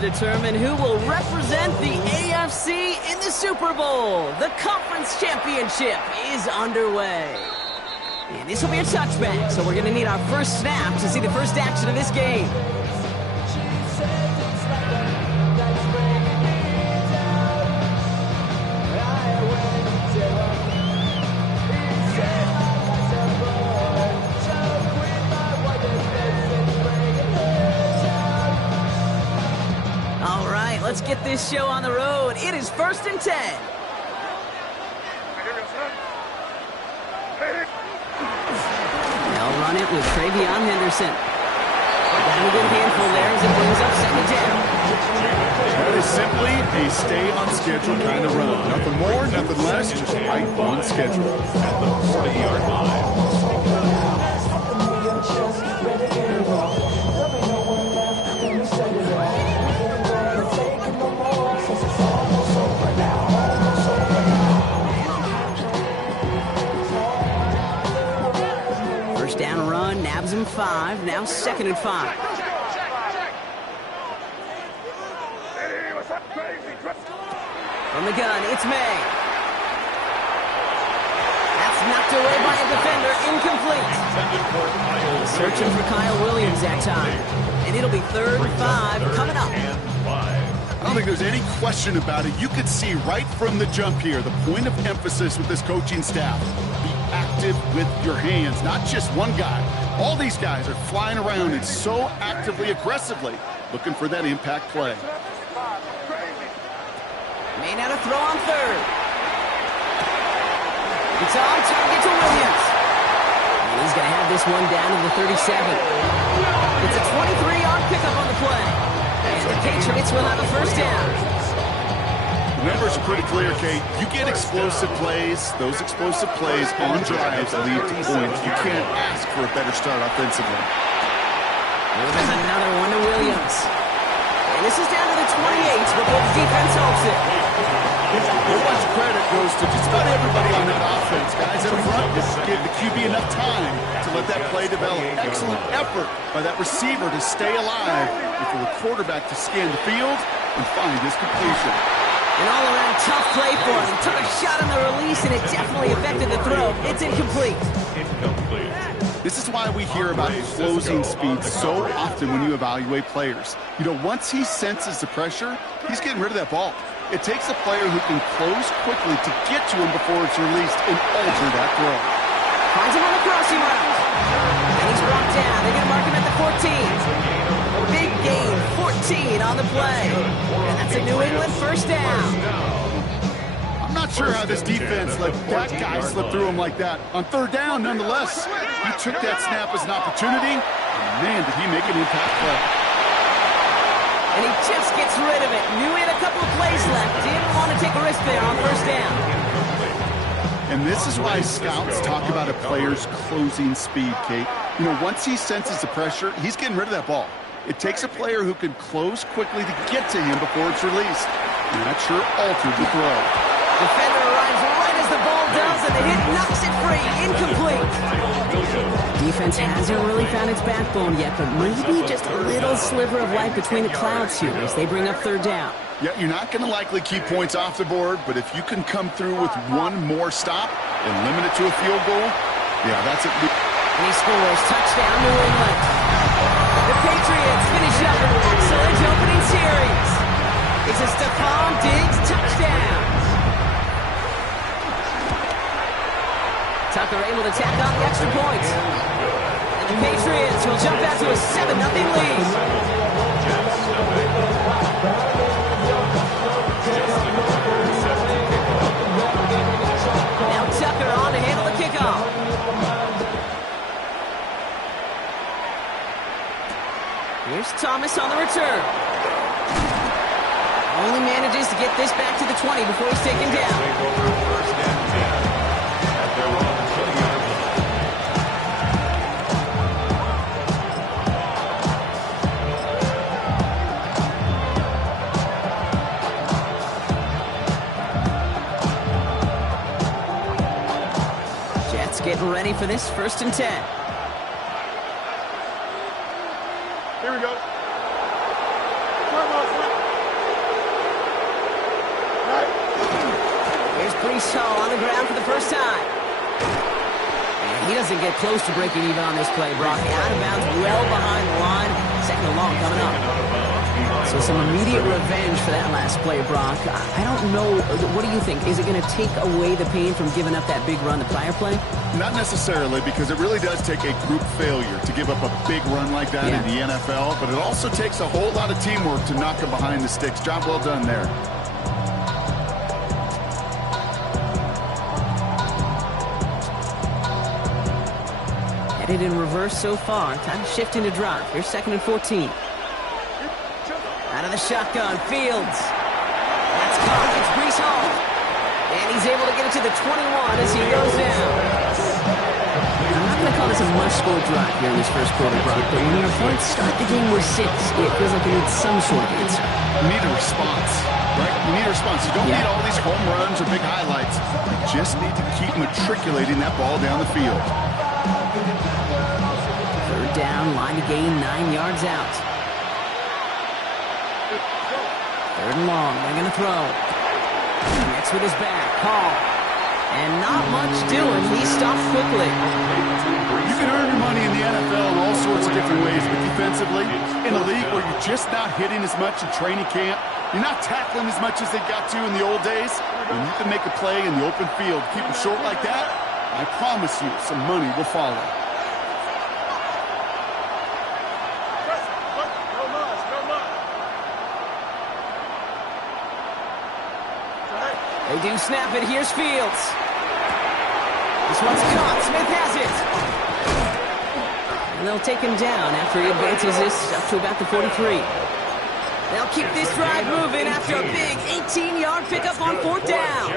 determine who will represent the AFC in the Super Bowl. The conference championship is underway. And this will be a touchback, so we're going to need our first snap to see the first action of this game. Let's get this show on the road. It is 1st and 10. They'll run it with Travion Henderson. Down a good handful there as it brings up 2nd down. That is simply a stay-on-schedule kind of run. Nothing more, nothing less, just right on schedule. At the 40-yard line. Down run, nabs him 5, now 2nd and 5. From the gun, it's May. That's knocked away by a defender, incomplete. Searching for Kyle Williams that time. And it'll be 3rd and 5 coming up. I don't think there's any question about it. You could see right from the jump here, the point of emphasis with this coaching staff. Active with your hands, not just one guy. All these guys are flying around and so actively, aggressively looking for that impact play. May now to throw on 3rd. It's on target to Williams. And he's going to have this one down to the 37. It's a 23-yard pickup on the play. And the Patriots will have a 1st down. The numbers are pretty clear, Kate. You get explosive plays. Those explosive plays on drives lead to points. You can't ask for a better start offensively. There's another one to Williams. And this is down to the 28 before the defense holds it. A whole bunch of credit goes to just about everybody on that offense. Guys up front just give the QB enough time to let that play develop. Excellent effort by that receiver to stay alive and for the quarterback to scan the field and find his completion. An all-around tough play for him. Took a shot on the release, and it definitely affected the throw. It's incomplete. This is why we hear about closing speed so often when you evaluate players. You know, once he senses the pressure, he's getting rid of that ball. It takes a player who can close quickly to get to him before it's released and alter that throw. Finds him on the crossing route. And he's brought down. They're going to mark him at the 14. Big gain, 14 on the play. And that's a New England 1st down. I'm not sure how this defense let that guy slip through him like that. On 3rd down, nonetheless, he took that snap as an opportunity, and man, did he make an impact play. And he just gets rid of it. Knew he had a couple of plays left. Didn't want to take a risk there on 1st down. And this is why scouts talk about a player's closing speed, Kate. You know, once he senses the pressure, he's getting rid of that ball. It takes a player who can close quickly to get to him before it's released. And that sure altered the throw. Defender arrives right as the ball does, and the hit knocks it free. Incomplete. Defense hasn't really found its backbone yet, but maybe just a little sliver of light between the clouds here as they bring up 3rd down. Yeah, you're not going to likely keep points off the board, but if you can come through with one more stop and limit it to a field goal, yeah, that's it. And he scores. Touchdown, New England. The Patriots finish up an excellent opening series. It's a Stephon Diggs touchdown. Tucker able to tack on the extra point. And the Patriots will jump out to a 7-0 lead. Now Tucker on to handle the kickoff. Here's Thomas on the return. Only manages to get this back to the 20 before he's taken down. Jets getting ready for this 1st and 10. Here we go. Brees Hall on the ground for the first time. And he doesn't get close to breaking even on this play, Brock. Out of bounds, well behind the line. Second and long coming up. So some immediate revenge for that last play, Brock. I don't know. What do you think? Is it going to take away the pain from giving up that big run the prior play? Not necessarily, because it really does take a group failure to give up a big run like that in the NFL. But it also takes a whole lot of teamwork to knock them behind the sticks. Job well done there. Headed in reverse so far. Time to shift into drive. Here's 2nd and 14. Out of the shotgun, Fields. That's caught. It's Brees Hall. And he's able to get it to the 21 as he goes down. I'm not going to call this a must-score drive here in this first quarter, Brock, but when your opponents start the game with 6, it feels like they need some sort of answer. You need a response, right? You need a response. You don't need all these home runs or big highlights. You just need to keep matriculating that ball down the field. Third down, line to gain 9 yards out. Third and long, they're going to throw. Next with his back, Hall. And not much doing. He stopped quickly. You can earn your money in the NFL in all sorts of different ways, but defensively, in a league where you're just not hitting as much in training camp, you're not tackling as much as they got to in the old days, when you can make a play in the open field, keep them short like that, I promise you some money will follow. They do snap it. Here's Fields. This one's caught. Smith has it. And they'll take him down after he advances this up to about the 43. They'll keep this drive moving after a big 18-yard pickup on 4th down.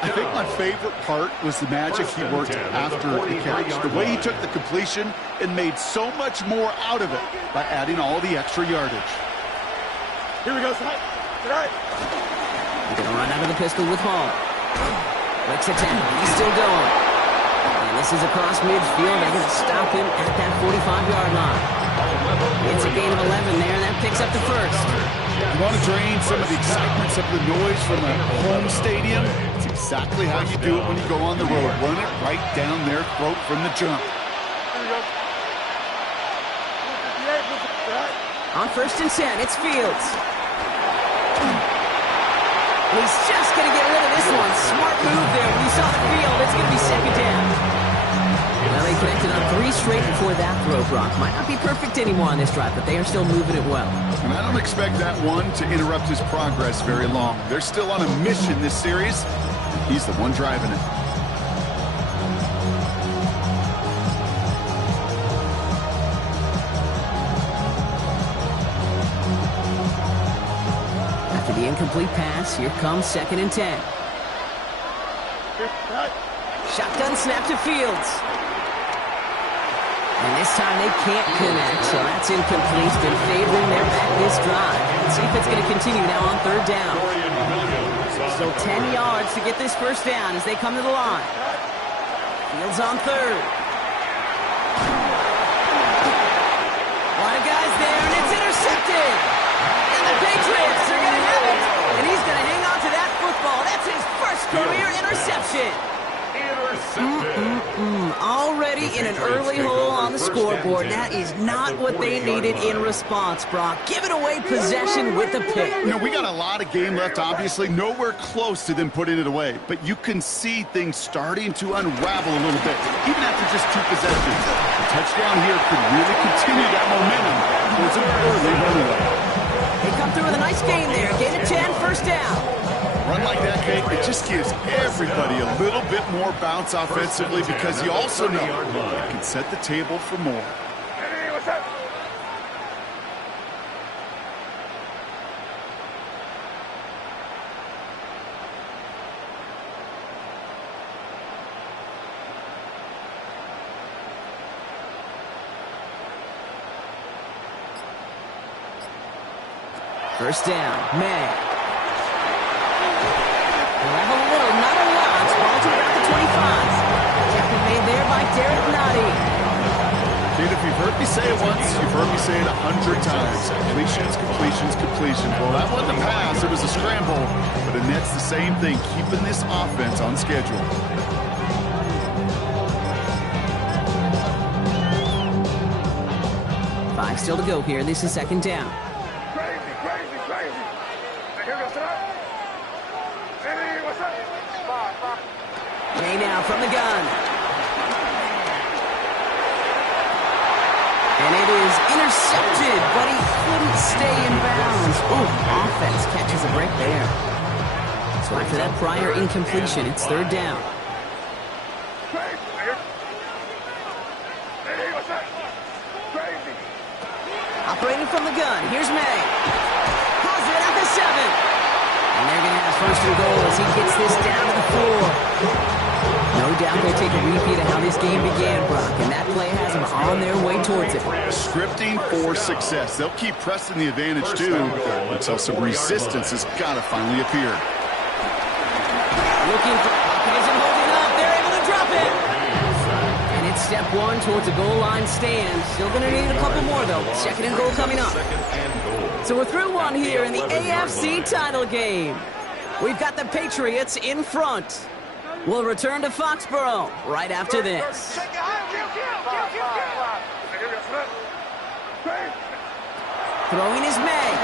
I think my favorite part was the magic he worked after the catch. The way he took the completion and made so much more out of it by adding all the extra yardage. Here we go, tonight. He's going to run out of the pistol with Hall. Breaks attack. He's still going. And this is across midfield. They're going to stop him at that 45-yard line. It's a gain of 11 there, and that picks up the first. You want to drain some of the excitement, some of the noise from a home stadium? It's exactly how you do it when you go on the road. Run it right down their throat from the jump. On 1st and 10, it's Fields. He's just going to get rid of this one. Smart move there. When you saw the field, it's going to be 2nd down. Well, they connected on 3 straight before that throw, Brock. Might not be perfect anymore on this drive, but they are still moving it well. And I don't expect that one to interrupt his progress very long. They're still on a mission this series. He's the one driving it. The incomplete pass. Here comes 2nd and 10. Shotgun snap to Fields. And this time they can't connect, so that's incomplete. Been favoring their back this drive. Let's see if it's going to continue now on 3rd down. So 10 yards to get this first down as they come to the line. Fields on 3rd. A lot of guys there, and it's intercepted. And the Patriots are going to have it. And he's going to hang on to that football. That's his first career interception. Already in an early hole on the scoreboard. That is not what they needed in response, Brock. Giving away possession with a pick. You know, we got a lot of game left, obviously. Nowhere close to them putting it away. But you can see things starting to unravel a little bit, even after just 2 possessions. A touchdown here could really continue that momentum towards an early runaway. They come through with a nice gain there. Gain of 10, 1st down. Run like that, Kate, it just gives everybody a little bit more bounce offensively because you also know it can set the table for more. Hey, what's up? First down, May. They'll have a little, not a lot. Ball to about the 25. Tackle made there by Derek Nottie. Dude, if you've heard me say it once, you've heard me say it 100 times. Completions, completions, completions. Well, that wasn't a pass, it was a scramble. But it nets the same thing, keeping this offense on schedule. Five still to go here. This is second down. Crazy, crazy, crazy. Hey, here we go, set up. Hey, what's up? Five. May now from the gun. And it is intercepted, but he couldn't stay in bounds. Oh, offense catches a break there. So after that prior incompletion, it's third down. Crazy. Hey, what's up? Crazy. Operating from the gun, here's May. Has it at the 7. And they're going to have first and goal as he gets this down to the 4. No doubt they'll take a repeat of how this game began, Brock, and that play has them on their way towards it. Scripting for success. They'll keep pressing the advantage, too, until some resistance has got to finally appear. Looking for pockets and holding up. They're able to drop it. And it's step one towards a goal line stand. Still going to need a couple more, though. Second and goal coming up. So we're through one here in the AFC title game. We've got the Patriots in front. We'll return to Foxborough right after this. Throwing is May.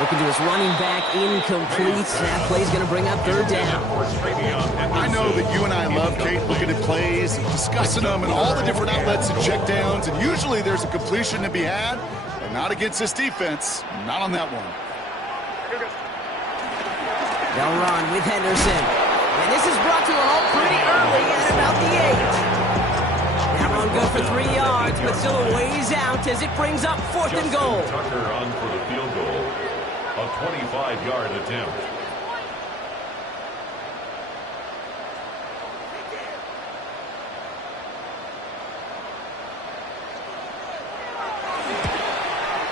Looking to his running back, incomplete. That play's going to bring up third down. I know that you and I love, Kate, looking at plays and discussing them and all the different outlets and checkdowns, and usually there's a completion to be had, but not against this defense. Not on that one. They'll run with Henderson. And this is brought to a halt pretty early at about the 8. That run good for 3 yards, but still a ways out as it brings up fourth and goal. Tucker on for the field goal. A 25-yard attempt.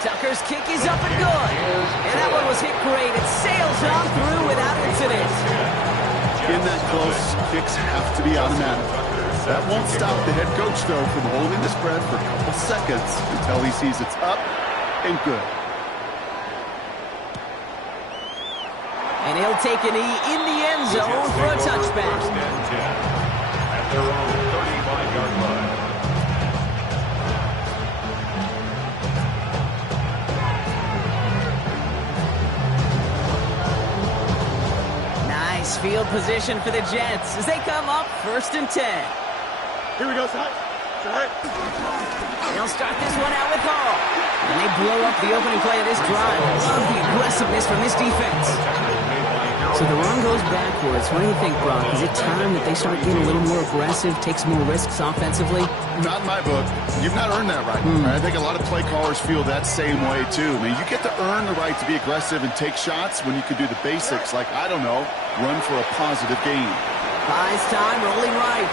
Tucker's kick is up and good. And that one was hit great. It sails on through without incident. In that close, kicks have to be automatic. That won't stop the head coach, though, from holding the spread for a couple seconds until he sees it's up and good. And he'll take a knee in the end zone for a touchback. At their own 35-yard line. Nice field position for the Jets as they come up first and 10. Here we go, side. They'll start this one out with Hall. And they blow up the opening play of this drive. Love the aggressiveness from this defense. So the run goes backwards. What do you think, Brock? Is it time that they start getting a little more aggressive, take some more risks offensively? Not in my book. You've not earned that right. I think a lot of play callers feel that same way, too. I mean, you get to earn the right to be aggressive and take shots when you can do the basics, like, I don't know, run for a positive gain. Buys time, rolling right.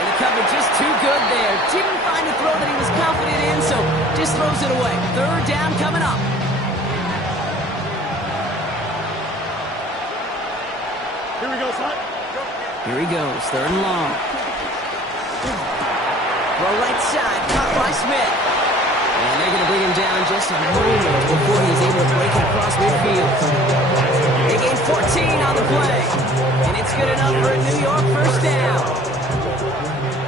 And the cover just too good there. Didn't find a throw that he was confident in, so just throws it away. Third down coming up. Here we go, son. Here he goes, third and long. Throw right side, caught by Smith. And they're going to bring him down just a moment before he's able to break it across midfield. They gain 14 on the play. And it's good enough for a New York first down.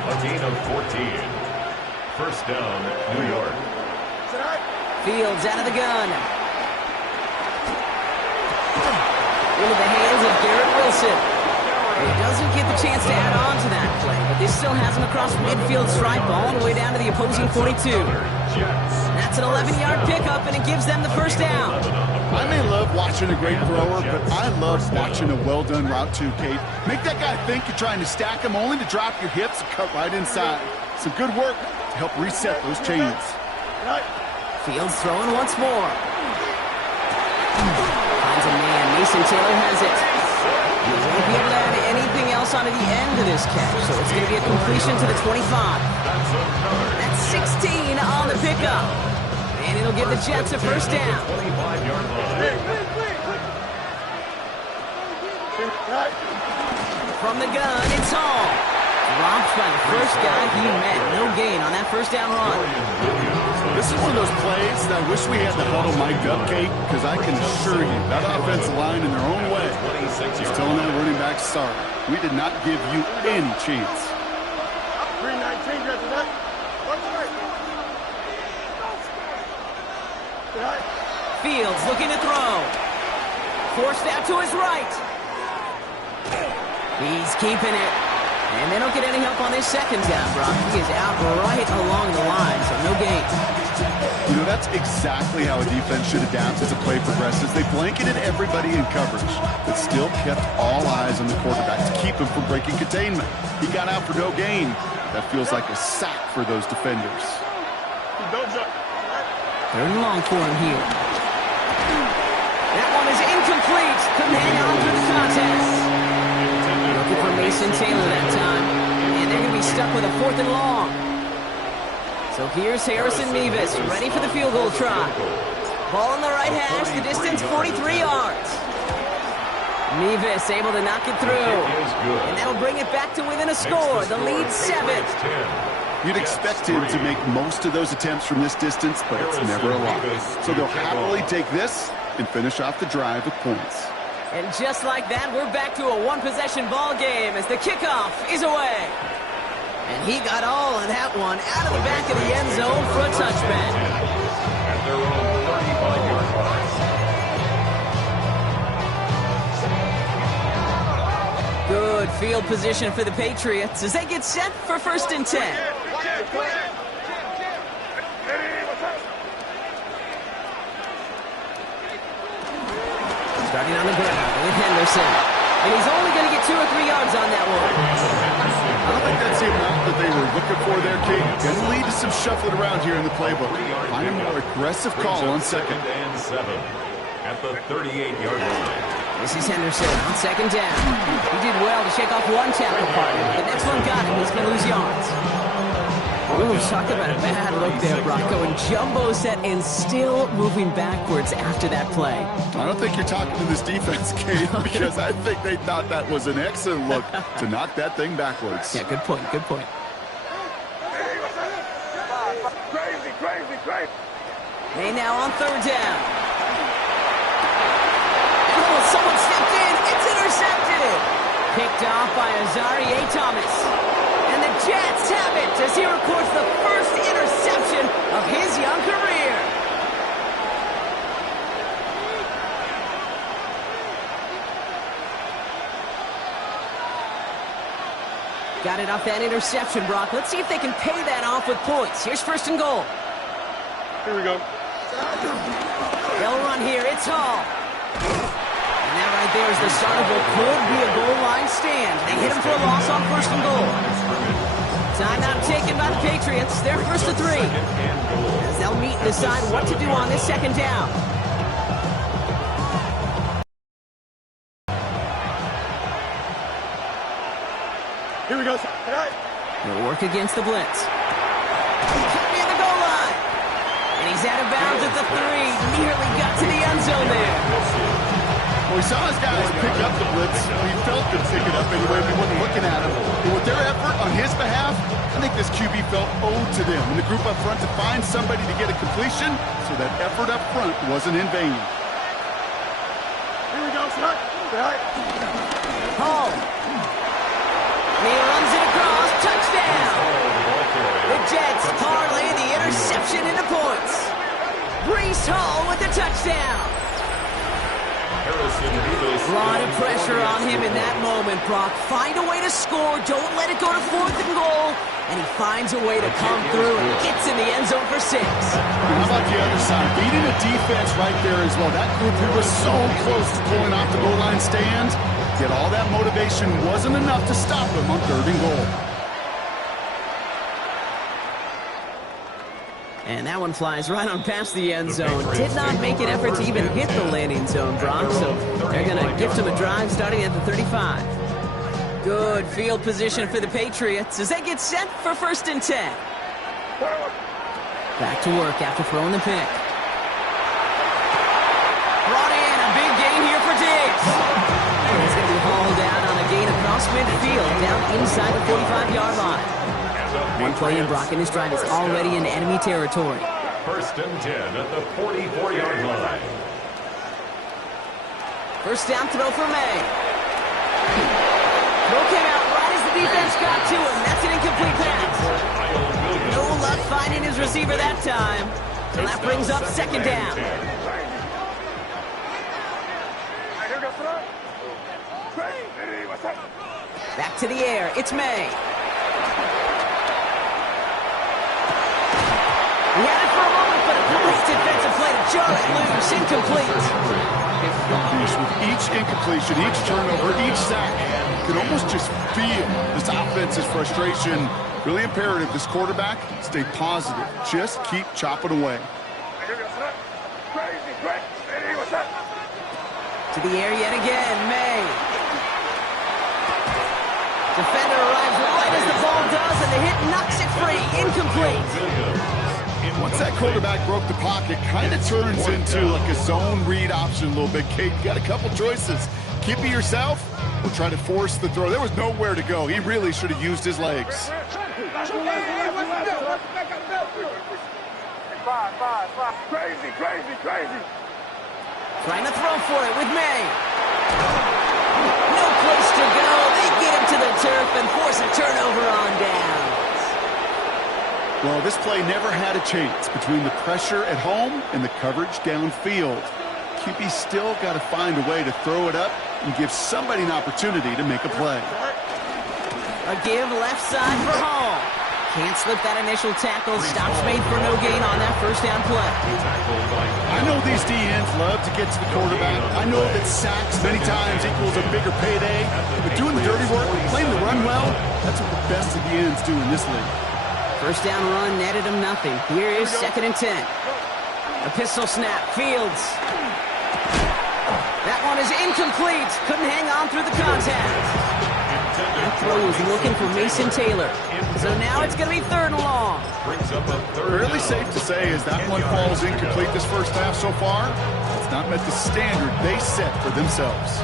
A gain of 14. First down, New York. Fields out of the gun. Into the hands of Garrett Wilson. And he doesn't get the chance to add on to that play, but this still has him across the midfield stripe all the way down to the opposing 42. That's an 11-yard pickup, and it gives them the first down. I may love watching a great thrower, but I love watching a well-done route too, Kate. Make that guy think you're trying to stack him, only to drop your hips and cut right inside. Some good work to help reset those chains. Fields throwing once more. Finds a man. Mason Taylor has it. He won't be able to add anything else onto the end of this catch, so it's going to be a completion to the 25. That's 16 on the pickup. And it'll give the Jets a first down. From the gun, it's Hall. Dropped by the first guy he met. No gain on that first down run. This is one of those plays that I wish we had the huddle mic'd up, Kate, because I can assure you that offensive line in their own way is telling that running back, sorry, we did not give you any chance. 319, gets it up. Fields looking to throw. Forced out to his right. He's keeping it. And they don't get any help on this second down, Brock. He is out right along the line, so no gain. You know, that's exactly how a defense should adapt as a play progresses. They blanketed everybody in coverage, but still kept all eyes on the quarterback to keep him from breaking containment. He got out for no gain. That feels like a sack for those defenders. Third and long for him here. That one is incomplete. Couldn't hang on through the contest. Looking for Mason Taylor that time. And they're going to be stuck with a 4th and long. So here's Harrison Mevis, ready for the field goal try. Ball on the right hash, the distance 43 yards. Mevis able to knock it through. And that'll bring it back to within a score. The lead 7. You'd expect him to make most of those attempts from this distance, but it's never a lot. So they'll happily take this and finish off the drive with points. And just like that, we're back to a one-possession ball game as the kickoff is away. And he got all of that one out of the back of the end zone for a touchback. At their own 35-yard line. Good field position for the Patriots as they get set for 1st and 10. Starting on the ground with Henderson. And he's only going to get 2 or 3 yards on that one. I don't think that's the amount that they were looking for there, Kate. Going to lead to some shuffling around here in the playbook. Find a more aggressive call on 2nd and 7 at the 38-yard line. This is Henderson on 2nd down. He did well to shake off one tackle partner. The next one got him. He's going to lose yards. Ooh, talk about a bad look there, Brock. Going jumbo set and still moving backwards after that play. I don't think you're talking to this defense, Kate, because I think they thought that was an excellent look to knock that thing backwards. Yeah, good point, good point. Crazy. They now on 3rd down. Oh, someone stepped in. It's intercepted. Picked off by Azari A. Thomas. And the Jets have it as he records the first interception of his young career. Got it off that interception, Brock. Let's see if they can pay that off with points. Here's 1st and goal. Here we go. They'll run here. It's Hall. And that right there is the start of what could be a goal line stand. They hit him for a loss on 1st and goal. Timeout taken by the Patriots. They're 1st to 3. As they'll meet and decide what to do on this 2nd down. Here we go. They'll work against the blitz. Near the goal line. And he's out of bounds at the 3. Nearly got to the end zone there. Well, we saw his guys pick up the blitz. We felt them pick it up anyway. We weren't looking at him. But with their effort on his behalf, I think this QB felt owed to them in the group up front to find somebody to get a completion, so that effort up front wasn't in vain. Here we go, son. Hall. And he runs it across. Touchdown. The Jets parlay the interception into points. Breece Hall with the touchdown. A lot of pressure on him in that moment, Brock. Find a way to score. Don't let it go to 4th and goal. And he finds a way to come through and gets in the end zone for 6. How about the other side? Beating the defense right there as well. That group who was so close to pulling off the goal line stand, yet all that motivation wasn't enough to stop him on 3rd and goal. And that one flies right on past the end zone. Did not make an effort to even hit the landing zone, Brock. So they're going to gift him a drive starting at the 35. Good field position for the Patriots as they get set for 1st and 10. Back to work after throwing the pick. Brought in a big gain here for Diggs. He's going to be hauled out on a gain across midfield, down inside the 45-yard One play in Brock and his drive is already in enemy territory. First and 10 at the 44-yard line. First down throw for May. Throw came out right as the defense got to him. That's an incomplete pass. No luck finding his receiver that time. So that brings up second down. Back to the air. It's May. He had it for a moment, but a great defensive play to jar it loose. Incomplete. With each incompletion, each turnover, each sack, you can almost just feel this offense's frustration. Really imperative, this quarterback, stay positive. Just keep chopping away. To the air yet again, May. Defender arrives right as the ball does, and the hit knocks it free. Incomplete. Once that quarterback broke the pocket, kind of turns into like a zone read option a little bit. Kate, you got a couple choices. Keep it yourself or try to force the throw. There was nowhere to go. He really should have used his legs. Crazy. Trying to throw for it with May. No place to go. They get him to the turf and force a turnover on down. Well, this play never had a chance between the pressure at home and the coverage downfield. QB still got to find a way to throw it up and give somebody an opportunity to make a play. A give left side for Hall. Can't slip that initial tackle. Stops made for no gain on that first down play. I know these DNs love to get to the quarterback. I know that sacks many times equals a bigger payday. But doing the dirty work, playing the run well, that's what the best of the ends do in this league. First down run netted him nothing. Here is second and 10. A pistol snap. Fields. That one is incomplete. Couldn't hang on through the contact. That throw was looking for Mason Taylor. So now it's going to be third and long. Fairly safe to say as that one falls incomplete this first half so far, it's not met the standard they set for themselves.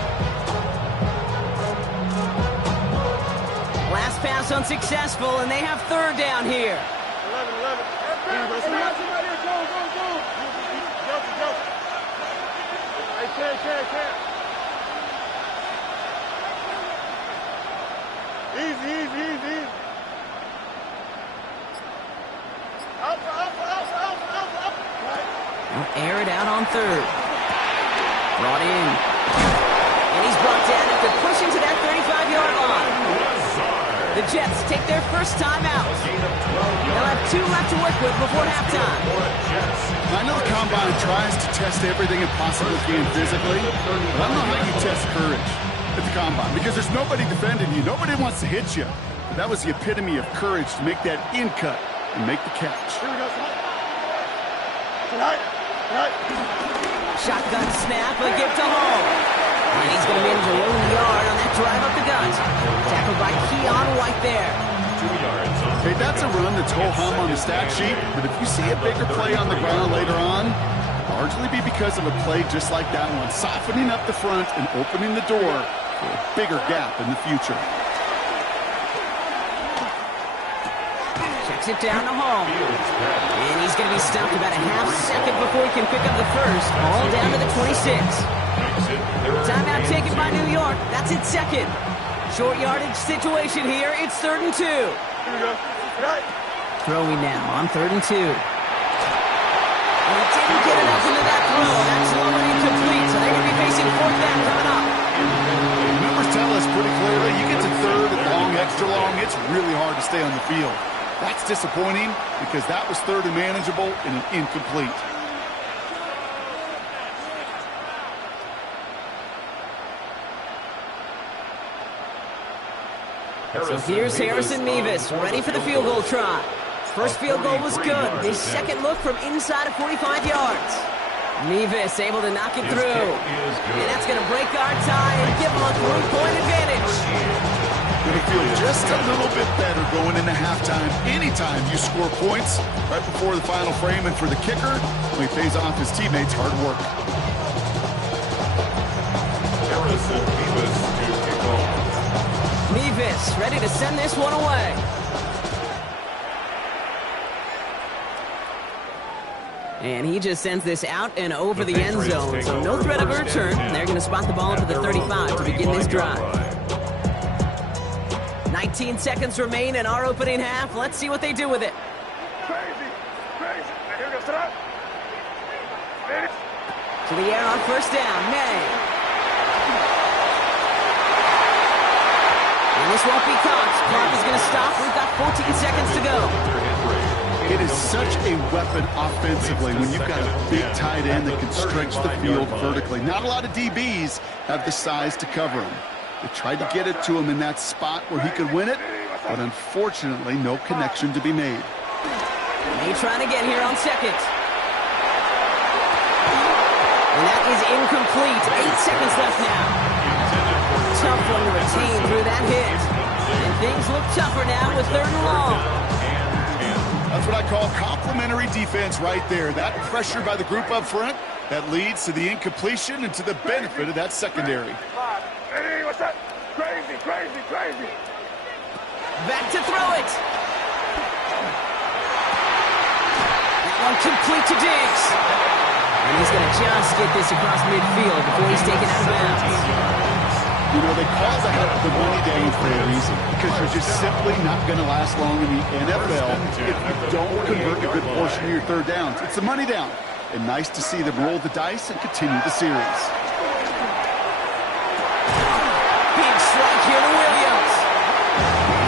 Last pass unsuccessful, and they have third down here. 11. Easy. Up. They'll air it out on third. Brought in. And he's brought down after pushing to that 35-yard line. The Jets take their first time out. They'll have 2 left to work with before halftime. I know the Combine tries to test everything it possibly can physically, but I don't know how you test courage at the Combine because there's nobody defending you. Nobody wants to hit you. But that was the epitome of courage to make that in cut and make the catch. Shotgun snap, a give to Hall. And he's going to manage a lone yard on that drive up the gut. Tackled by Keon White there. 2 yards. Okay, that's a run that's ho-hum on the stat sheet, but if you see a bigger play on the ground later on, largely be because of a play just like that one, softening up the front and opening the door for a bigger gap in the future. Checks it down to Hall. And he's going to be stopped about a half second before he can pick up the first. All down to the 26. Timeout taken by New York. That's its second. Short yardage situation here. It's 3rd and 2. Throwing now on 3rd and 2. And he didn't get enough into that throw. That's low and incomplete. So they're going to be facing 4th down coming up. Numbers tell us pretty clearly, you get to 3rd and long, extra long, it's really hard to stay on the field. That's disappointing because that was 3rd and manageable and an incomplete. So here's Harrison Mevis, ready for the field goal try. First field goal was good. The second look from inside of 45 yards. Mevis able to knock it through. And that's going to break our tie and give them a 3-point advantage. Going to feel just a little bit better going into halftime. Anytime you score points right before the final frame, and for the kicker, he pays off his teammates' hard work. Harrison Mevis to kick off. Mevis ready to send this one away. And he just sends this out and over the end zone, so no threat of a return. They're going to spot the ball up at the 35 to begin this drive. 19 seconds remain in our opening half. Let's see what they do with it. Crazy. Now here goes tonight. To the air on first down, May. And this won't be caught. Clock is going to stop. We've got 14 seconds to go. It is such a weapon offensively when you've got a big tight end that can stretch the field vertically. Not a lot of DBs have the size to cover him. They tried to get it to him in that spot where he could win it, but unfortunately, no connection to be made. May trying to get here on second. And that is incomplete. 8 seconds left now. Tough one to retain through that hit. And things look tougher now with 3rd and long. That's what I call complimentary defense right there. That pressure by the group up front, that leads to the incompletion and to the benefit of that secondary. Hey, what's that? Crazy. Back to throw it. That one complete to Diggs. And he's going to just get this across midfield before he's taken out of bounds. You know, they call that the money down for a reason, because you're just simply not going to last long in the NFL if you don't convert a good portion of your 3rd downs. It's the money down. And nice to see them roll the dice and continue the series. Big strike here to Williams.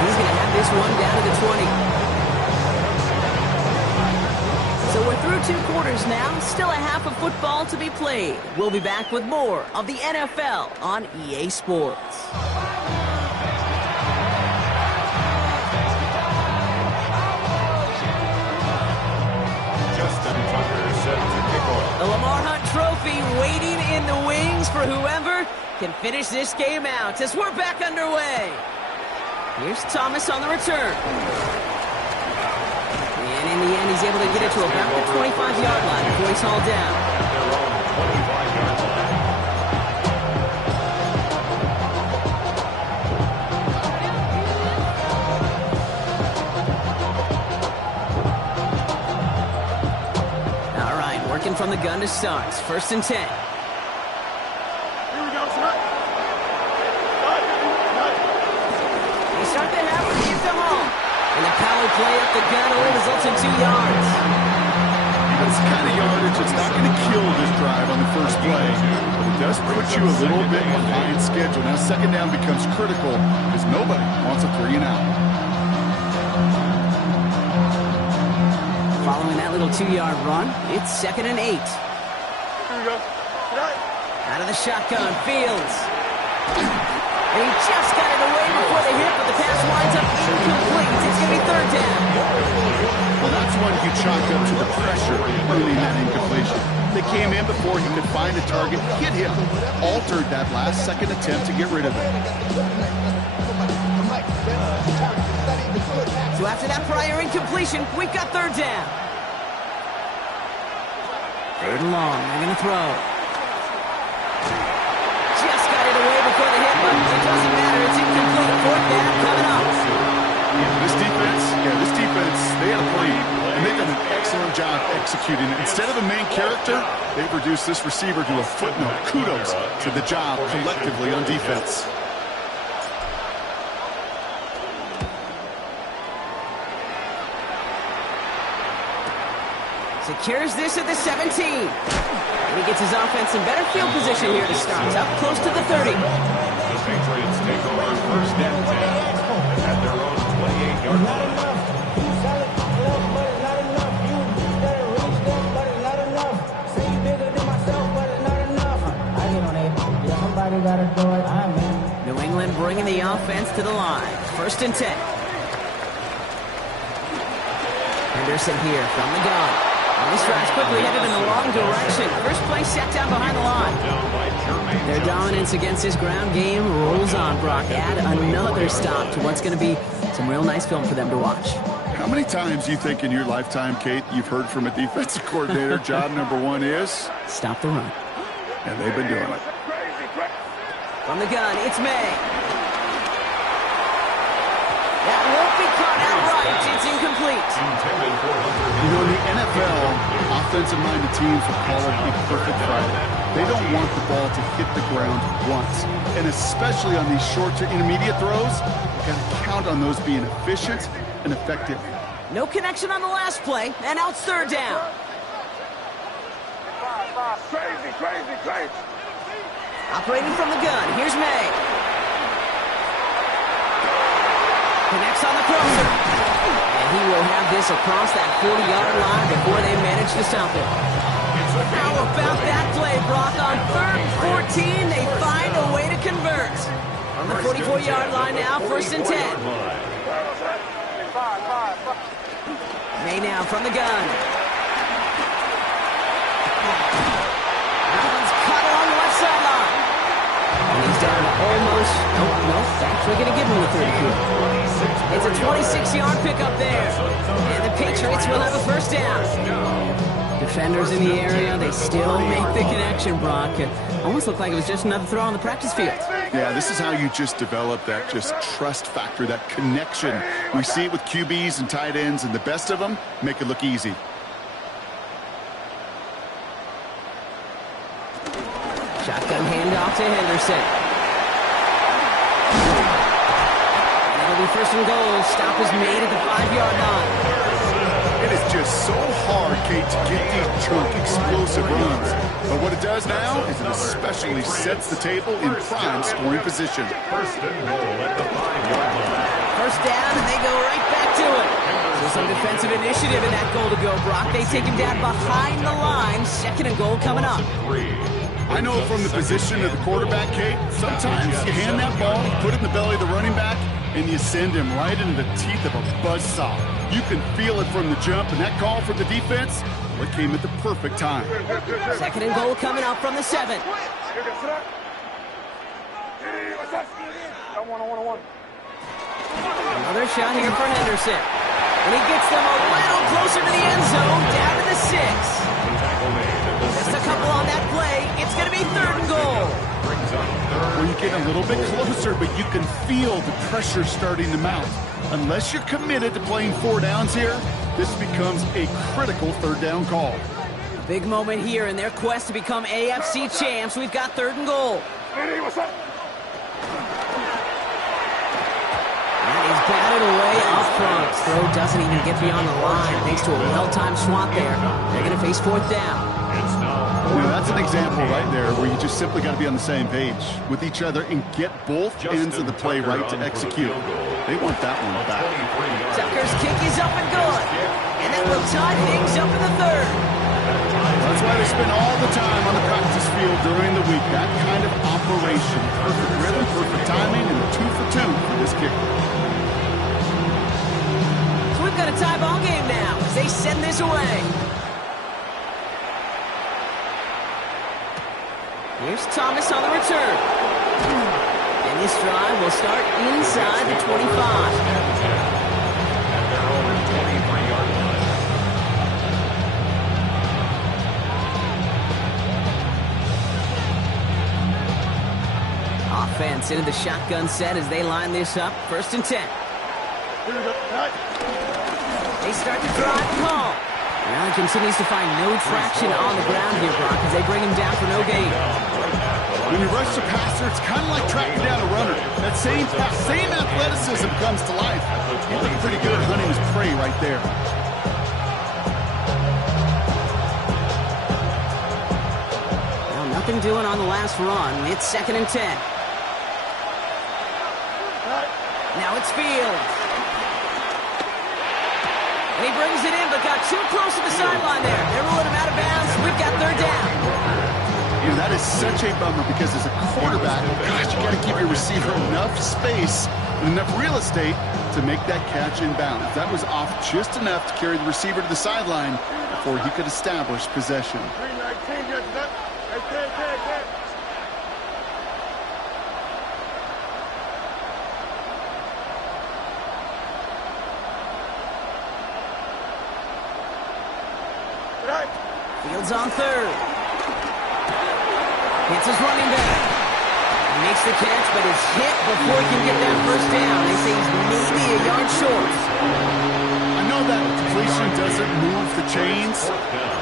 He's going to have this one down to the 20. So we're through 2 quarters now. Still a half of football to be played. We'll be back with more of the NFL on EA Sports. Justin Tucker set to kick off. The Lamar Hunt Trophy waiting in the wings for whoever can finish this game out as we're back underway. Here's Thomas on the return. And in the end, he's able to get it to about the 25-yard line before he's hauled down. Their own 25-yard line. All right, working from the gun to start. 1st and 10. Here we go tonight. They start the half with the home. And the power play up the gun only results in 2 yards. That's the kind of yardage that's not going to kill this drive on the first play, but it does put you a little bit behind schedule. Now 2nd down becomes critical because nobody wants a 3 and out. Following that little 2-yard run, it's 2nd and 8. Here we go. Tonight. Out of the shotgun, Fields. And he just got it away before the hit, but the pass winds up incomplete. It's going to be 3rd down. Well, that's one you chalk up to the pressure early in that incompletion. They came in before he could find a target, hit him, altered that last-second attempt to get rid of it. So after that prior incompletion, we've got 3rd down. 3rd and long, they're going to throw. Just got it away before the hit, but it doesn't matter. It's incomplete. 4th down coming up. This defense, they had a plan, and they've done an excellent job executing it. Instead of a main character, they've reduced this receiver to a footnote. Kudos to the job collectively on defense. Secures this at the 17. And he gets his offense in better field position here to start. Up close to the 30. The Patriots take over 1st and 10 at their own 28-yard line. New England bringing the offense to the line. 1st and 10. Henderson here from the gun. And this drive's quickly headed in the wrong direction. First play set down behind the line. Their dominance against this ground game rolls on, Brock. Add another stop to what's going to be some real nice film for them to watch. How many times do you think in your lifetime, Kate, you've heard from a defensive coordinator, job number 1 is? Stop the run. And they've been doing it. From the gun, it's May. That won't be caught outright. It's incomplete. You know, in the NFL, offensive-minded teams will call it a perfect Friday. They don't want the ball to hit the ground once. And especially on these short to intermediate throws, you've got to count on those being efficient and effective. No connection on the last play, and now it's third down. Crazy, crazy, crazy. Operating from the gun, here's May. Connects on the crosser. And he will have this across that 40-yard line before they manage to stop it. How about that play, Brock? On 3rd and 14, they find a way to convert. On the 44-yard line now, 1st and 10. May now from the gun. That one's caught along the left sideline. And he's down to almost, nope, actually going to give him the 34. It's a 26-yard pickup there. And the Patriots will have a first down. Defenders in the area, they still make the connection, Brock. It almost looked like it was just another throw on the practice field. Yeah, this is how you just develop that just trust factor, that connection. We see it with QBs and tight ends, and the best of them make it look easy. Shotgun handoff to Henderson. It'll be 1st and goal. Stop is made at the 5-yard line. It is just so hard, Kate, to get these chunk, explosive runs. But what it does now is it especially sets the table in prime scoring position. 1st and goal at the 5-yard line. First down, and they go right back to it. So some defensive initiative in that goal to go, Brock. They take him down behind the line. 2nd and goal coming up. I know from the position of the quarterback, Kate, sometimes you hand that ball, put it in the belly of the running back, and you send him right into the teeth of a buzzsaw. You can feel it from the jump, and that call from the defense, well, it came at the perfect time. 2nd and goal coming up from the 7. Another shot here for Henderson. And he gets them a little closer to the end zone, down to the 6. Just a couple on that play. It's going to be 3rd and goal. Well, you get a little bit closer, but you can feel the pressure starting to mount. Unless you're committed to playing 4 downs here, this becomes a critical 3rd down call. Big moment here in their quest to become AFC champs. We've got 3rd and goal. Hey, what's up? And he's batted away up front. Throw doesn't even get beyond the line thanks to a well-timed swat there. They're going to face 4th down. You know, that's an example right there where you just simply got to be on the same page with each other and get both ends of the play right to execute. They want that one back. Tucker's kick is up and good. And that will tie things up in the 3rd. That's why they spend all the time on the practice field during the week. That kind of operation. Perfect rhythm, perfect timing, and 2 for 2 for this kicker. So we've got a tie ball game now as they send this away. Here's Thomas on the return. And this drive will start inside the 25. At their own 23-yard line. Offense into the shotgun set as they line this up. 1st and 10. They start to drive home. Now he continues to find no traction on the ground here, Brock, as they bring him down for no gain. When you rush the passer, it's kind of like tracking down a runner. That same athleticism comes to life. He looked pretty good hunting his prey right there. Well, nothing doing on the last run. It's 2nd and 10. Now it's Fields. And he brings it in, but got too close to the sideline there. They're ruling him out of bounds. We've got 3rd down. You know, that is such a bummer because as a quarterback, gosh, you got to give your receiver enough space and enough real estate to make that catch in bounds. That was off just enough to carry the receiver to the sideline before he could establish possession. Fields on 3rd. Hits his running back. Makes the catch, but is hit before he can get that first down. They say he's maybe a yard short. I know that completion doesn't move the chains.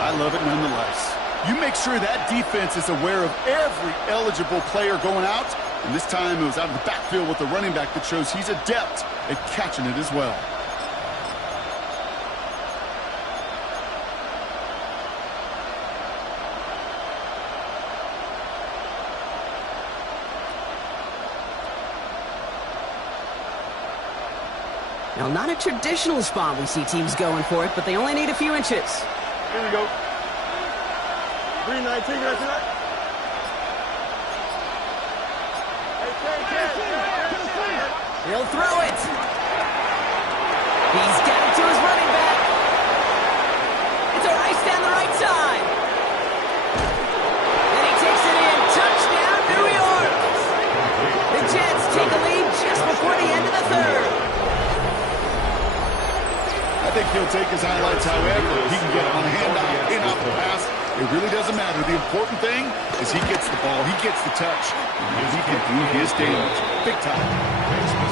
I love it nonetheless. You make sure that defense is aware of every eligible player going out. And this time it was out of the backfield with the running back that shows he's adept at catching it as well. Now, not a traditional spot we see teams going for it, but they only need a few inches. Here we go. 319, that's it. He'll throw it. He's got it to his running back. It's a race down the right side. And he takes it in. Touchdown, New York. The Jets take a lead just before the end of the third. I think he'll take his highlights however he can get on a handoff, in off the pass. It really doesn't matter. The important thing is he gets the ball, he gets the touch, and he can do his damage. Big time.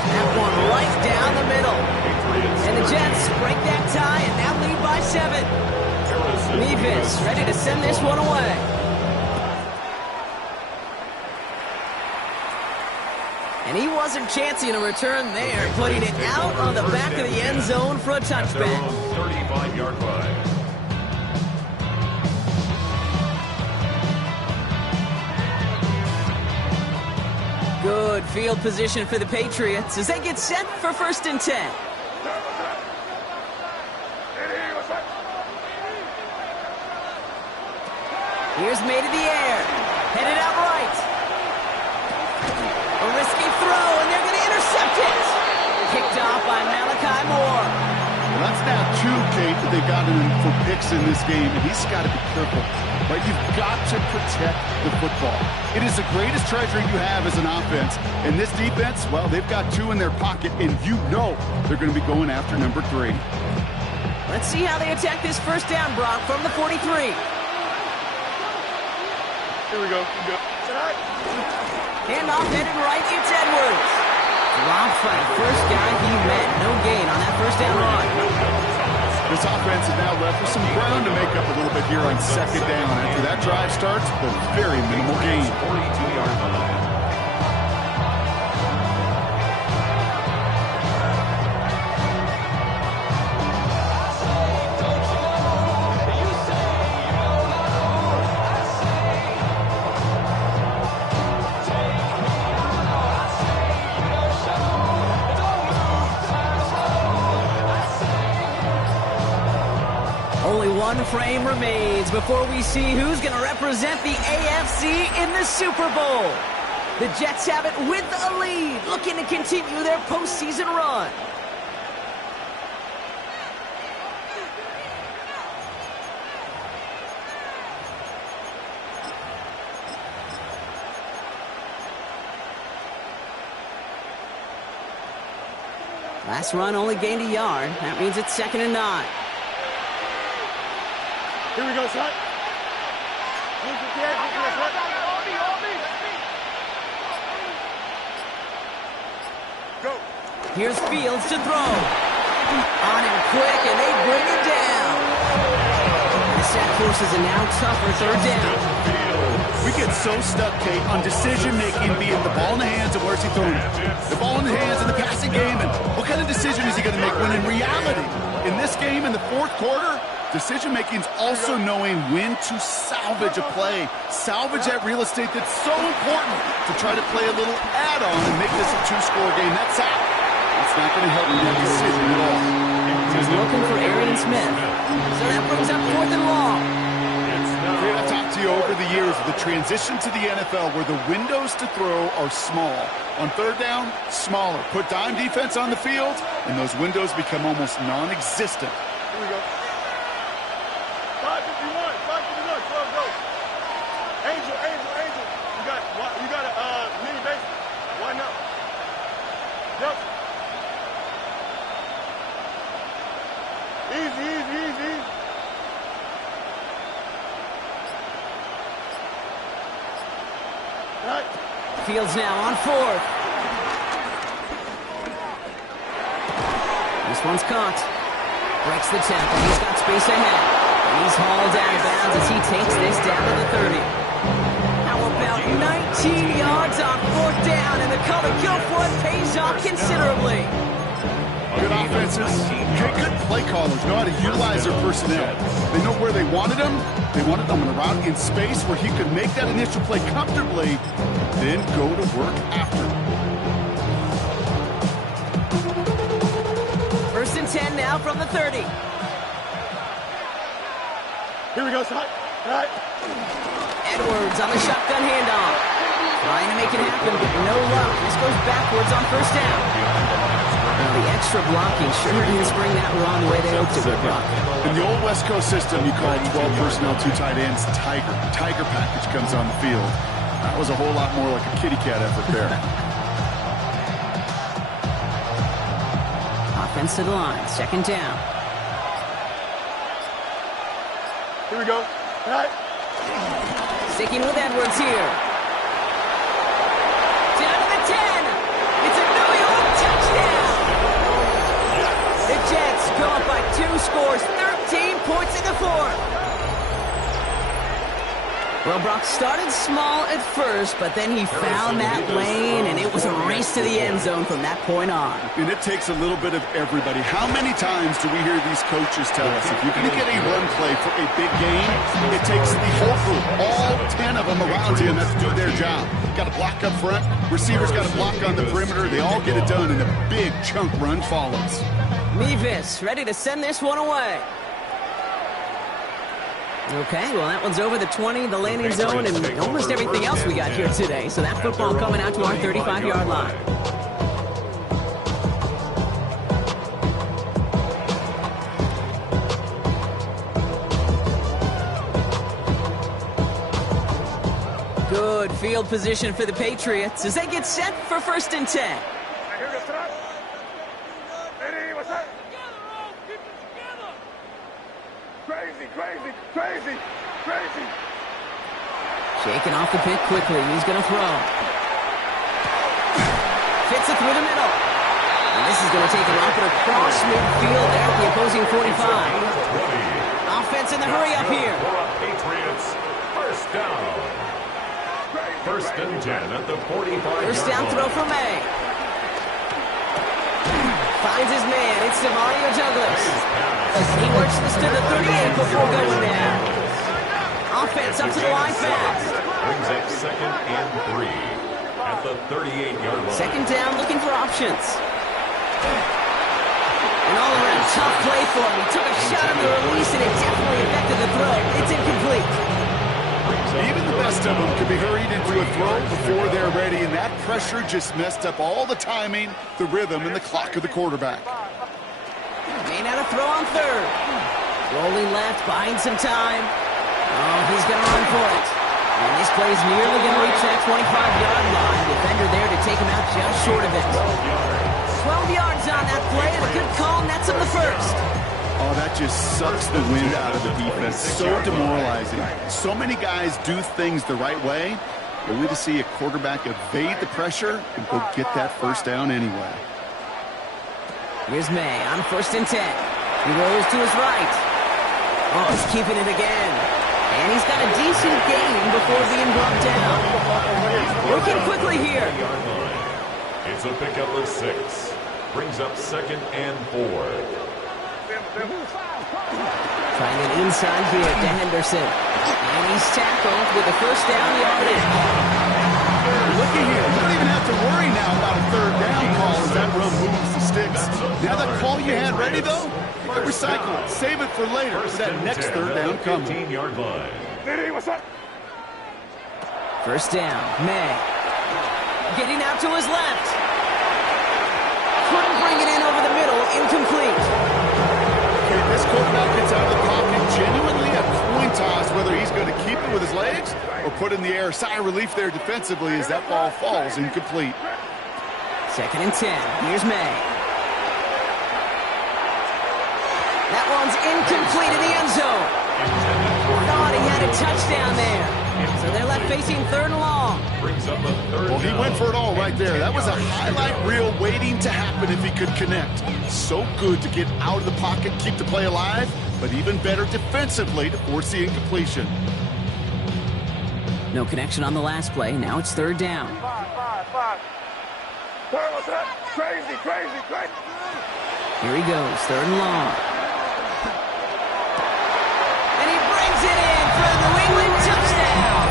That one right down the middle. And the Jets break that tie and now lead by 7. Nevis ready to send this one away. And he wasn't chancing a return there, putting it out on the back of the end zone for a touchback. 35-yard line. Good field position for the Patriots as they get set for 1st and 10. Here's made in the air. Headed out right. A risky throw, and they're going to intercept it. Picked off by Malachi Moore. Well, that's now 2, Kate, that they've gotten him for picks in this game, and he's got to be careful. Right? You've got to protect the football. It is the greatest treasure you have as an offense. And this defense, well, they've got 2 in their pocket, and you know they're going to be going after number 3. Let's see how they attack this first down, Brock, from the 43. Here we go. Handoff headed right, it's Edwards. Dropped by the first guy he met. No gain on that first down run. This offense is now left with some ground to make up a little bit here on 2nd down. After that drive starts, the very minimal gain. 42-yard line. Only one frame remains before we see who's going to represent the AFC in the Super Bowl. The Jets have it with a lead, looking to continue their postseason run. Last run only gained a yard. That means it's 2nd and 9. Here we go, son. Go. Here's Fields to throw. On him quick, and they bring it down. The sack forces a now tougher 3rd down. We get so stuck, Kate, on decision-making, be it the ball in the hands and where's he throwing it. The ball in the hands in the passing game, and what kind of decision is he going to make when in reality, in this game, in the 4th quarter, decision-making is also knowing when to salvage a play, salvage that real estate that's so important to try to play a little add-on and make this a 2-score game. That's out. It's not going to help in that decision at all. He's looking for Aaron Smith. So that brings up 4th and long. I've talked to you over the years of the transition to the NFL where the windows to throw are small. On 3rd down, smaller. Put dime defense on the field, and those windows become almost non-existent. Here we go. 551, 551, go. Angel. You got a mini base. Why not? Yep. Easy. Fields now on fourth. This one's caught. Breaks the tackle. He's got space ahead. And he's hauled out of bounds as he takes this down to the 30. How about 19 yards on fourth down, and the cover kill for it pays off considerably. Good offenses. Good play callers know how to utilize their personnel. They know where they wanted him. They wanted him in a route in space where he could make that initial play comfortably, then go to work after. First and 10 now from the 30. Here we go, son. All right. Edwards on the shotgun handoff. Trying to make it happen, but no luck. This goes backwards on first down. Now the extra blocking sure didn't spring that run the way they hoped it would, Brock. In the old West Coast system, you call 12 personnel, 2 tight ends, Tiger. Tiger package comes on the field. That was a whole lot more like a kitty cat effort there. Offense to the line, second down. Here we go. All right. Sticking with Edwards here. Down to the 10. It's a New York touchdown. The Jets go up by 2 scores, 13 points in the fourth. Well, Brock started small at first, but then he found that lane, and it was a race to the end zone from that point on. And it takes a little bit of everybody. How many times do we hear these coaches tell us, if you're going to get a run play for a big game, it takes the whole group, all 10 of them around him to do their job. Got to block up front. Receivers got to block on the perimeter. They all get it done, and a big chunk run follows. Mevis ready to send this one away. Okay, well, that one's over the 20, the landing zone, and almost everything else we got here today. So that football coming out to our 35-yard line. Good field position for the Patriots as they get set for first and 10. Crazy. Shaking off the pick quickly. He's going to throw. Fits it through the middle. And this is going to take him up and across midfield there at the opposing 45. Offense in the hurry up here. Patriots, first down. First and 10 at the 45. First down throw for May. Finds his man. It's Mario Douglas. He works this to the 38 before going down. Offense up to the line fast. Brings up second and 3 at the 38-yard line. Second down, looking for options. An all-around tough play for him. He took a shot on the release, and it definitely affected the throw. It's incomplete. Even the best of them could be hurried into a throw before they're ready, and that pressure just messed up all the timing, the rhythm, and the clock of the quarterback. May not a throw on third. Rolling left, buying some time. Oh, he's going to run for it. And this play's nearly going to reach that 25-yard line. Defender there to take him out just short of it. 12 yards on that play, and a good call, and that's on the first. Oh, that just sucks the wind out of the defense. So demoralizing. So many guys do things the right way, only to see a quarterback evade the pressure and go get that first down anyway. Here's May on first and 10. He rolls to his right. Oh, he's keeping it again. And he's got a decent gain before being brought down. Working quickly here. It's a pickup of 6. Brings up second and 4. Trying it inside here to Henderson. And he's tackled with a first down yardage. Look at here. You don't even have to worry now about a third down call as that run moves the sticks. Now that call you had ready, though, you can recycle it. Save it for later for that next third down coming. 15-yard line. What's up? First down, May. Getting out to his left. Couldn't bring it in over the middle. Incomplete. Okay, this quarterback gets out of the pocket genuinely a coin toss whether he's going to keep it with his legs or put it in the air. Sigh of relief there defensively as that ball falls incomplete. Second and 10. Here's May. That one's incomplete in the end zone. Thought he had a touchdown there. So they're left facing 3rd and long. Brings up a 3rd Well, he down. went for it all right there. That was a highlight reel waiting to happen if he could connect. So good to get out of the pocket, keep the play alive, but even better defensively to force the incompletion. No connection on the last play. Now it's 3rd down. Five. What's that? Crazy. Here he goes, 3rd and long. And he brings it in for a New England touchdown.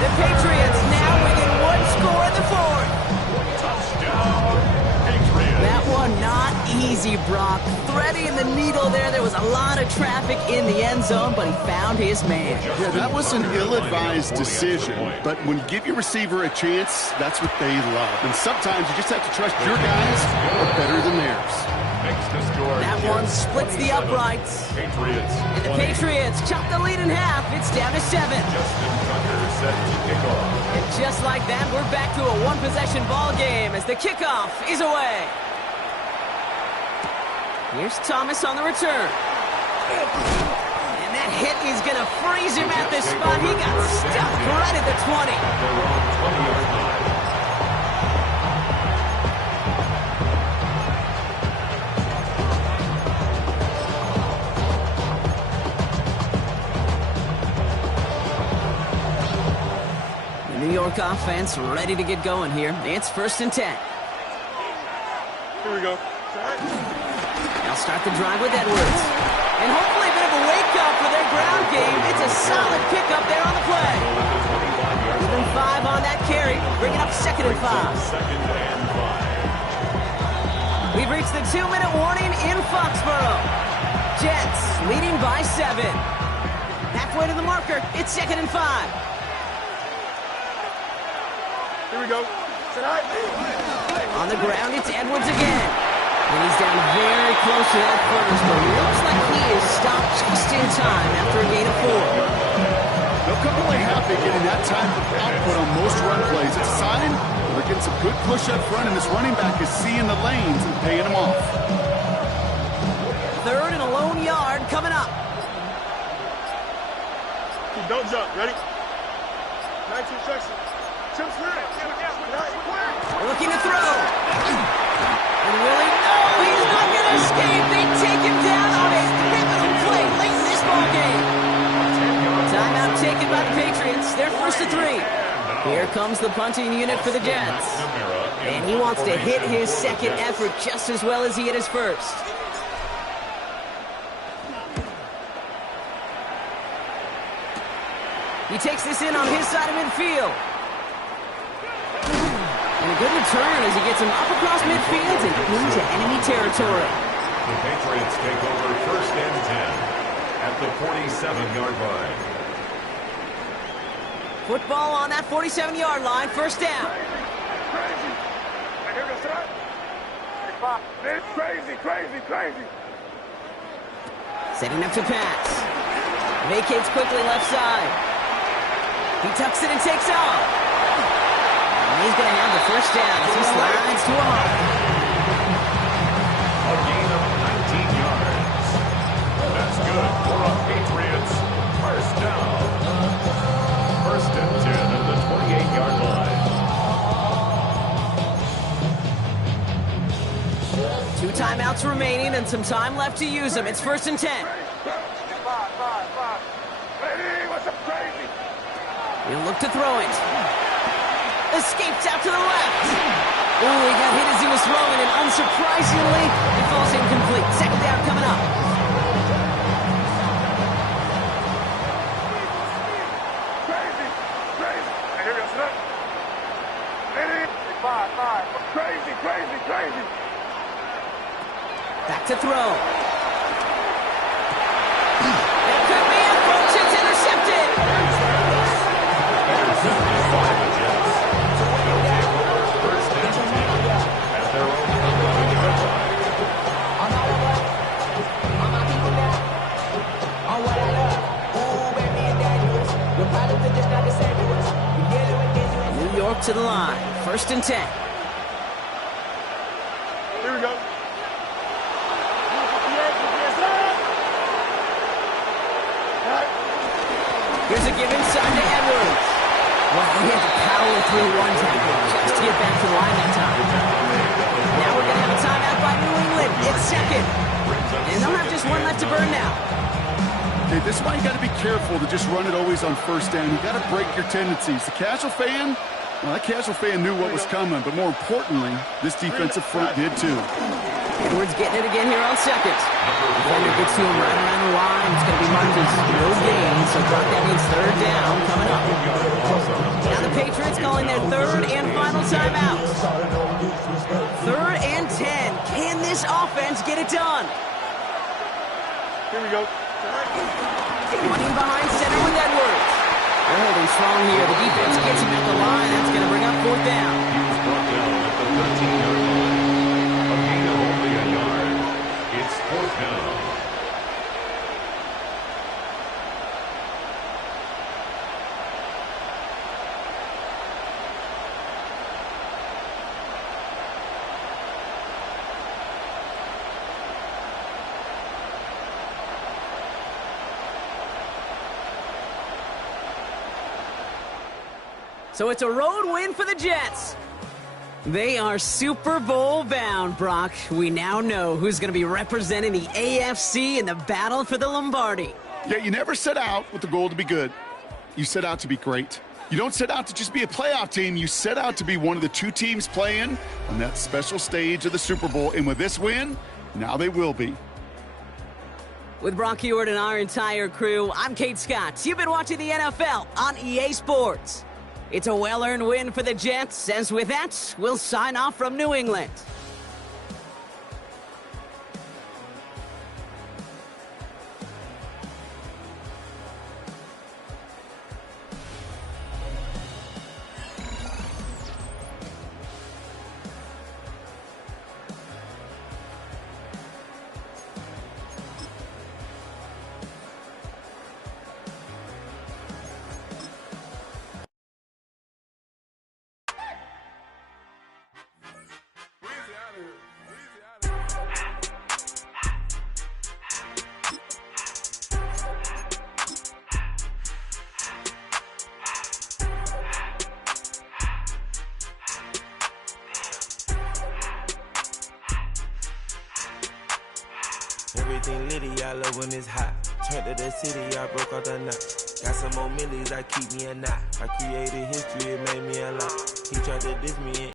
The Patriots now within 1 score in the 4th. Touchdown, Patriots. That one not easy, Brock. Threading the needle there. There was a lot of traffic in the end zone, but he found his man. Yeah, that was an ill-advised decision, but when you give your receiver a chance, that's what they love. And sometimes you just have to trust your guys are better than theirs. Makes the score. That one splits the uprights. Patriots. And the Patriots chop the lead in half. It's down to 7. Justin Tucker set to kick off. And just like that, we're back to a one-possession ball game as the kickoff is away. Here's Thomas on the return. And that hit is going to freeze him at the spot. He got stuck right at the 20. Their own 20-yard line. The New York offense ready to get going here. It's 1st and 10. Here we go. They'll start the drive with Edwards. And hopefully a bit of a wake-up for their ground game. It's a solid pickup there on the play. Even 5 on that carry, bringing up 2nd and 5. 2nd and 5. We've reached the 2-minute warning in Foxborough. Jets leading by 7. Halfway to the marker, it's 2nd and 5. Here we go. On the ground, it's Edwards again. And he's down very close to that first, but looks like he is stopped just in time after a gain of 4. They'll come away happy getting that type of output on most run plays. It's a sign they're getting some good push up front, and this running back is seeing the lanes and paying them off. 3rd and a lone yard coming up. Don't jump. Ready? 19 seconds. Looking to throw. And Willie, no, he's not going to escape. They take him down on his pivotal play late in this ball game. Timeout taken by the Patriots. They're 1st to 3. Here comes the punting unit for the Jets. And he wants to hit his 2nd effort just as well as he hit his 1st. He takes this in on his side of midfield. And a good return as he gets him up across midfield and into enemy territory. The Patriots take over 1st and 10 at the 47-yard line. Football on that 47-yard line, 1st down. Crazy. Setting up to pass. Vacates quickly left side. He tucks it and takes off. And he's going to have the 1st down as he slides to a hop. A gain of 19 yards. That's good for a Patriots 1st down. 1st and 10 at the 28-yard line. 2 timeouts remaining and some time left to use them. It's 1st and 10. What's up, crazy? He'll look to throw it. Escapes out to the left. Oh, he got hit as he was throwing, and unsurprisingly, it falls incomplete. 2nd down coming up. Crazy. Here we go, sit up. 5. Crazy. Back to throw. It could be it, folks. It's intercepted. Intercepted by the Jets. They'll take over 1st and 10 at their own 11-yard line. New York to the line. 1st and 10. Here we go. Here's a give inside to with one tackle just to get back to the line that time. Now we're going to have a timeout by New England. It's second. And they'll have just one left to burn now. Okay, this is why you got to be careful to just run it always on first down. You got to break your tendencies. The casual fan, well, that casual fan knew what was coming, but more importantly, this defensive front did too. Edwards getting it again here on second. Defender gets to him right around the line. It's going to be marked as no gain, so Brock, that means third down coming up. Now the Patriots calling their third and final timeout. 3rd and 10. Can this offense get it done? Here we go. Running behind center with Edwards. They're holding strong here. The defense gets him at the line. That's going to bring up 4th down. He's brought down at the 13-yard line. A gain of only a yard. It's 4th down. So it's a road win for the Jets. They are Super Bowl bound, Brock. We now know who's going to be representing the AFC in the battle for the Lombardi. Yeah, you never set out with the goal to be good. You set out to be great. You don't set out to just be a playoff team. You set out to be one of the 2 teams playing on that special stage of the Super Bowl. And with this win, now they will be. With Brock Heward and our entire crew, I'm Kate Scott. You've been watching the NFL on EA Sports. It's a well-earned win for the Jets, as with that, we'll sign off from New England. Everything litty, I love when it's hot. Turned to the city, I broke out the knot. Got some more millies, I keep me a knot. I created history, it made me a lot. He tried to diss me.